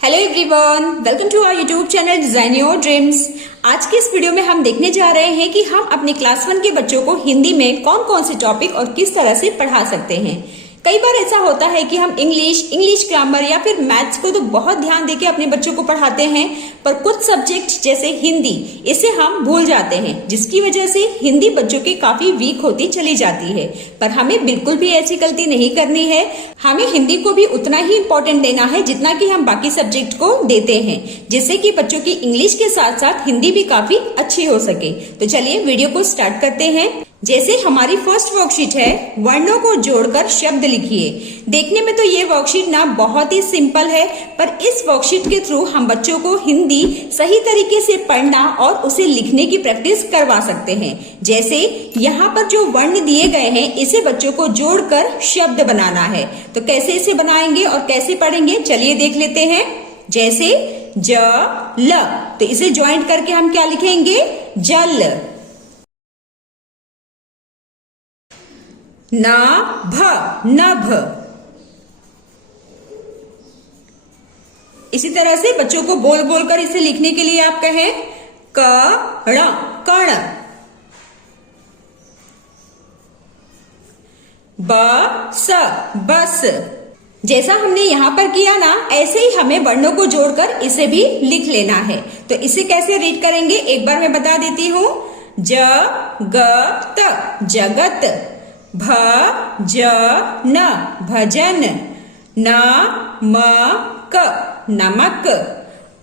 Hello everyone, welcome to our YouTube channel design your dreams. आज के इस video में हम देखने जा रहे हैं कि हम अपने क्लास 1 के बच्चों को हिंदी में कौन कौन से टॉपिक और किस तरह से पढ़ा सकते हैं। कई बार ऐसा होता है कि हम इंग्लिश ग्रामर या फिर मैथ्स को तो बहुत ध्यान देके अपने बच्चों को पढ़ाते हैं, पर कुछ सब्जेक्ट जैसे हिंदी इसे हम भूल जाते हैं, जिसकी वजह से हिंदी बच्चों की काफी वीक होती चली जाती है। पर हमें बिल्कुल भी ऐसी गलती नहीं करनी है। हमें हिंदी को भी उतना ही इम्पोर्टेंट देना है जितना कि हम बाकी सब्जेक्ट को देते हैं, जिससे कि बच्चों की इंग्लिश के साथ साथ हिंदी भी काफी अच्छी हो सके। तो चलिए वीडियो को स्टार्ट करते हैं। जैसे हमारी फर्स्ट वर्कशीट है, वर्णों को जोड़कर शब्द लिखिए। देखने में तो ये वर्कशीट ना बहुत ही सिंपल है, पर इस वर्कशीट के थ्रू हम बच्चों को हिंदी सही तरीके से पढ़ना और उसे लिखने की प्रैक्टिस करवा सकते हैं। जैसे यहाँ पर जो वर्ण दिए गए हैं, इसे बच्चों को जोड़कर शब्द बनाना है। तो कैसे इसे बनाएंगे और कैसे पढ़ेंगे, चलिए देख लेते हैं। जैसे ज ल, तो इसे ज्वाइंट करके हम क्या लिखेंगे, जल। न भ, नभ। इसी तरह से बच्चों को बोल बोलकर इसे लिखने के लिए आप कहें कण, कण। बस, बस। जैसा हमने यहाँ पर किया ना, ऐसे ही हमें वर्णों को जोड़कर इसे भी लिख लेना है। तो इसे कैसे रीड करेंगे एक बार मैं बता देती हूँ। जगत, जगत। भजन, भजन। नमक, नमक।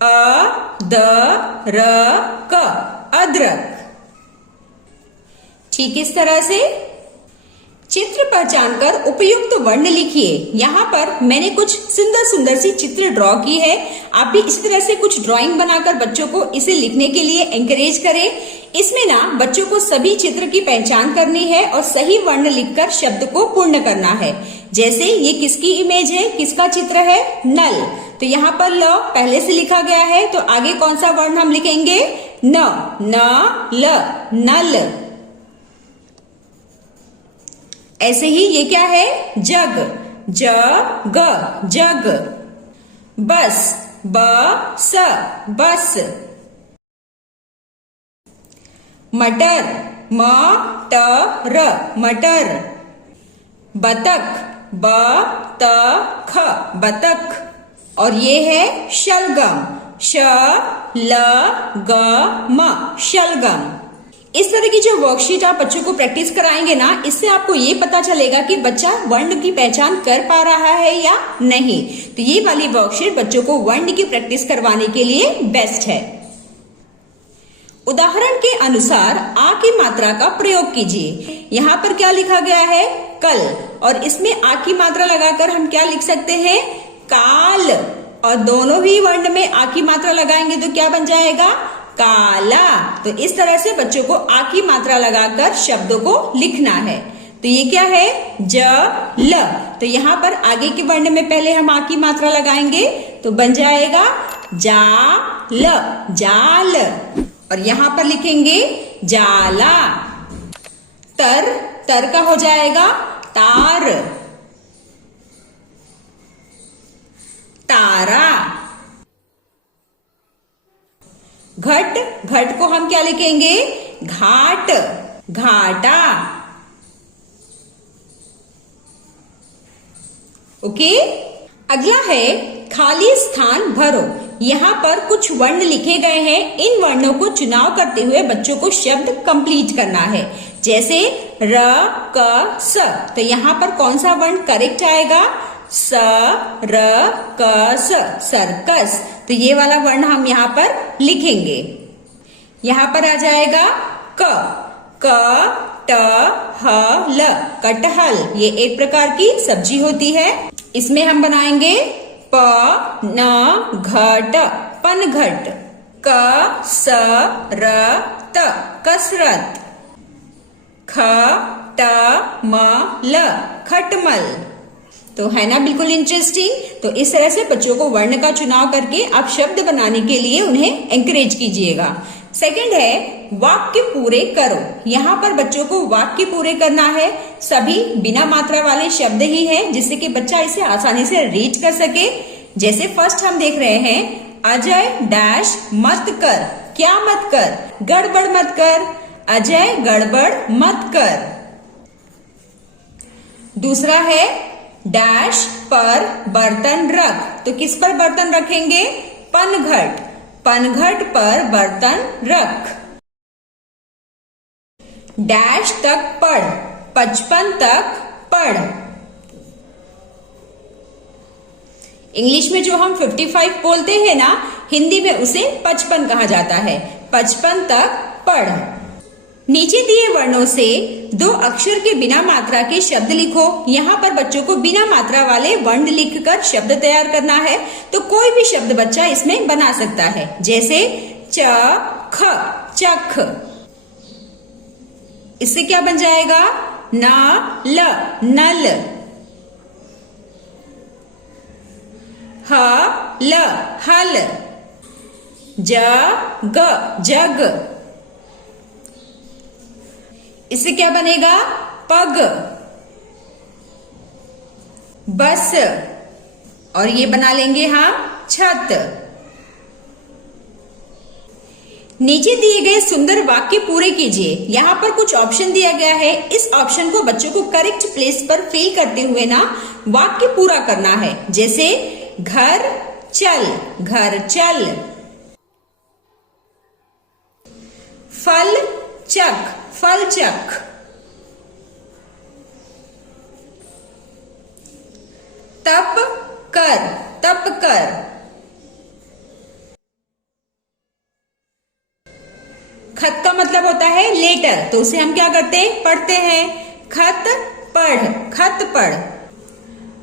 अदरक, अदरक। ठीक इस तरह से चित्र पहचान कर उपयुक्त वर्ण लिखिए। यहाँ पर मैंने कुछ सुंदर सुंदर सी चित्र ड्रॉ की है। आप भी इसी तरह से कुछ ड्राइंग बनाकर बच्चों को इसे लिखने के लिए एंकरेज करें। इसमें ना बच्चों को सभी चित्र की पहचान करनी है और सही वर्ण लिखकर शब्द को पूर्ण करना है। जैसे ये किसकी इमेज है, किसका चित्र है, नल। तो यहाँ पर ल पहले से लिखा गया है, तो आगे कौन सा वर्ण हम लिखेंगे, न, ल, नल। ऐसे ही ये क्या है, जग, जग, जग। बस, बस, बस। मटर, मटर, मटर। बतख, बतख, बतख। और ये है शलगम, शलगम, शलगम। इस तरह की जो वर्कशीट आप बच्चों को प्रैक्टिस कराएंगे ना, इससे आपको ये पता चलेगा कि बच्चा वर्ण की पहचान कर पा रहा है या नहीं। तो ये वाली वर्कशीट बच्चों को वर्ण की प्रैक्टिस करवाने के लिए बेस्ट है। उदाहरण के अनुसार आ की मात्रा का प्रयोग कीजिए। यहाँ पर क्या लिखा गया है, कल, और इसमें आ की मात्रा लगाकर हम क्या लिख सकते हैं, काल। और दोनों ही वर्ण में आ की मात्रा लगाएंगे तो क्या बन जाएगा, काला। तो इस तरह से बच्चों को आ की मात्रा लगाकर शब्दों को लिखना है। तो ये क्या है, ज ल। तो यहाँ पर आगे के वर्ण में पहले हम आ की मात्रा लगाएंगे तो बन जाएगा जाल, जाल। और यहाँ पर लिखेंगे जाला। तर, तर का हो जाएगा तार, तारा। घट, घट को हम क्या लिखेंगे, घाट, घाटा। ओके। अगला है खाली स्थान भरो। यहाँ पर कुछ वर्ण लिखे गए हैं। इन वर्णों को चुनाव करते हुए बच्चों को शब्द कंप्लीट करना है। जैसे र, क, स। तो यहाँ पर कौन सा वर्ण करेक्ट आएगा, स, र, क, स, सर्कस। तो ये वाला वर्ण हम यहाँ पर लिखेंगे। यहाँ पर आ जाएगा क, क, ट, ह, ल, कटहल। ये एक प्रकार की सब्जी होती है। इसमें हम बनाएंगे प, न, घट, पनघट। क, स, र, त, कसरत। ख, ट, म, ल, खटमल। तो है ना बिल्कुल इंटरेस्टिंग। तो इस तरह से बच्चों को वर्ण का चुनाव करके आप शब्द बनाने के लिए उन्हें एंकरेज कीजिएगा। सेकंड है वाक्य पूरे करो। यहाँ पर बच्चों को वाक्य पूरे करना है। सभी बिना मात्रा वाले शब्द ही हैं जिससे कि बच्चा इसे आसानी से रीड कर सके। जैसे फर्स्ट हम देख रहे हैं, अजय डैश मत कर। क्या मत कर? गड़बड़ मत कर। अजय गड़बड़ मत कर। दूसरा है, डैश पर बर्तन रख। तो किस पर बर्तन रखेंगे? पनघट। पनघट पर बर्तन रख। डैश तक पढ़। 55 तक पढ़। इंग्लिश में जो हम 55 बोलते हैं ना, हिंदी में उसे 55 कहा जाता है। 55 तक पढ़। नीचे दिए वर्णों से 2 अक्षर के बिना मात्रा के शब्द लिखो। यहाँ पर बच्चों को बिना मात्रा वाले वर्ण लिखकर शब्द तैयार करना है। तो कोई भी शब्द बच्चा इसमें बना सकता है, जैसे च ख, चख। इससे क्या बन जाएगा? न ल, नल। ह ल, हल। ज ग, जग। इससे क्या बनेगा? पग। बस। और ये बना लेंगे हम छत। नीचे दिए गए सुंदर वाक्य पूरे कीजिए। यहाँ पर कुछ ऑप्शन दिया गया है। इस ऑप्शन को बच्चों को करेक्ट प्लेस पर फिल करते हुए ना वाक्य पूरा करना है। जैसे घर चल, घर चल। फल चख, फल चख। तप कर, तप कर। खत का मतलब होता है लेटर, तो उसे हम क्या करते हैं? पढ़ते हैं। खत पढ़, खत पढ़।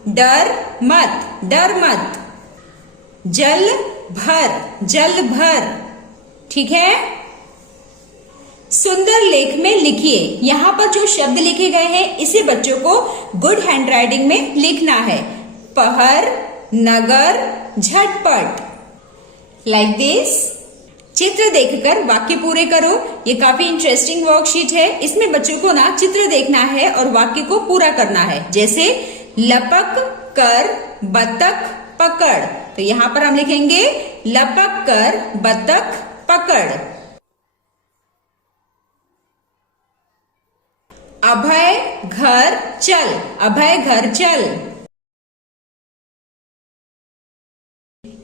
डर मत, डर मत। जल भर, जल भर। ठीक है। सुंदर लेख में लिखिए। यहाँ पर जो शब्द लिखे गए हैं इसे बच्चों को गुड हैंडराइटिंग में लिखना है। पहर, नगर, झटपट। Like this. चित्र देखकर वाक्य पूरे करो। ये काफी इंटरेस्टिंग वर्कशीट है। इसमें बच्चों को ना चित्र देखना है और वाक्य को पूरा करना है। जैसे लपक कर बतख पकड़। तो यहाँ पर हम लिखेंगे लपक कर बतख पकड़। अभय घर चल, अभय घर चल।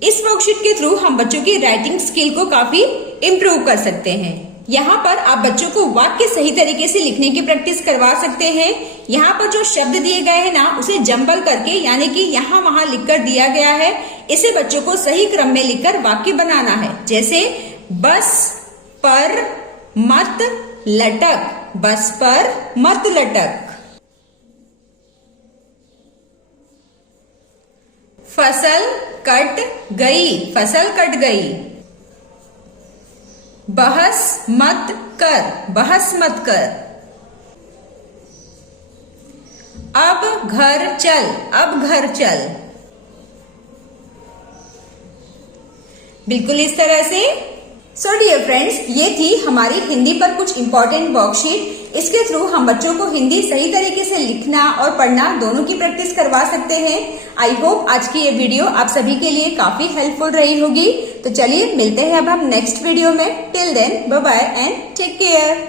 इस वर्कशीट के थ्रू हम बच्चों की राइटिंग स्किल को काफी इम्प्रूव कर सकते हैं। यहाँ पर आप बच्चों को वाक्य सही तरीके से लिखने की प्रैक्टिस करवा सकते हैं। यहाँ पर जो शब्द दिए गए हैं ना, उसे जंबल करके यानी कि यहाँ वहां लिखकर दिया गया है। इसे बच्चों को सही क्रम में लिखकर वाक्य बनाना है। जैसे बस पर मत लटक, बस पर मत लटक। फसल कट गई, फसल कट गई। बहस मत कर, बहस मत कर। अब घर चल, अब घर चल। बिल्कुल इस तरह से। सो डियर फ्रेंड्स, ये थी हमारी हिंदी पर कुछ इंपॉर्टेंट वर्कशीट। इसके थ्रू हम बच्चों को हिंदी सही तरीके से लिखना और पढ़ना दोनों की प्रैक्टिस करवा सकते हैं। आई होप आज की ये वीडियो आप सभी के लिए काफी हेल्पफुल रही होगी। तो चलिए मिलते हैं अब हम नेक्स्ट वीडियो में। Till then bye bye and take care.